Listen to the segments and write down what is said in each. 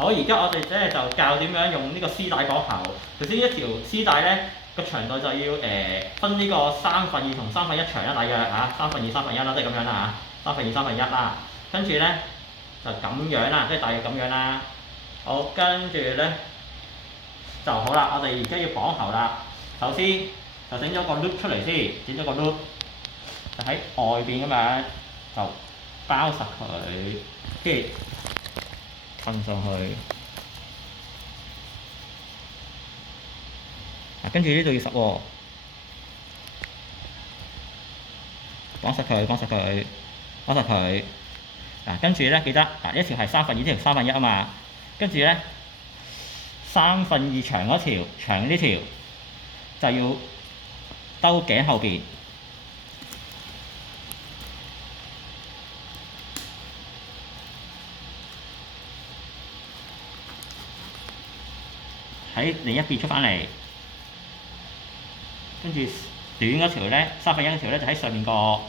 好，而家我哋咧就教點樣用呢個絲帶綁喉。頭先一條絲帶咧個長度就要分呢個2/3同1/3長啦，大約嚇1/3、1/3啦，即係咁樣啦嚇，1/3、1/3啦。跟住咧就咁樣啦，即係大約咁樣啦。好，跟住咧就好啦。我哋而家要綁喉啦。首先就整咗個 loop 出嚟先，整咗個 loop 就喺外邊咁樣就包實佢，跟住瞓上去。跟住呢度要實喎，綁實佢，綁實佢，綁實佢。跟住咧記得一條係1/3，呢條1/3啊嘛。跟住咧2/3長嗰條，長呢條就要兜頸後邊。喺另一邊出翻嚟，跟住短嗰條咧1/3嗰條咧就喺上面個。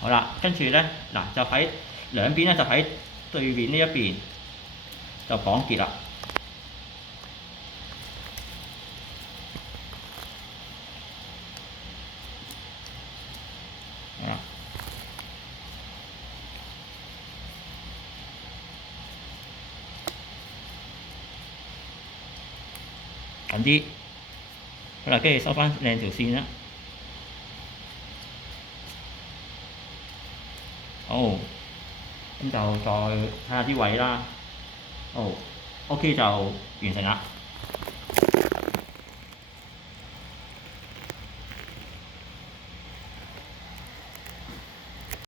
好啦，跟住咧就喺兩邊咧就喺對面呢一邊就綁結啦。好啦，緊啲。好啦，跟住收翻靚條線啦。好，咁就再睇下啲位啦。好，OK 就完成啦。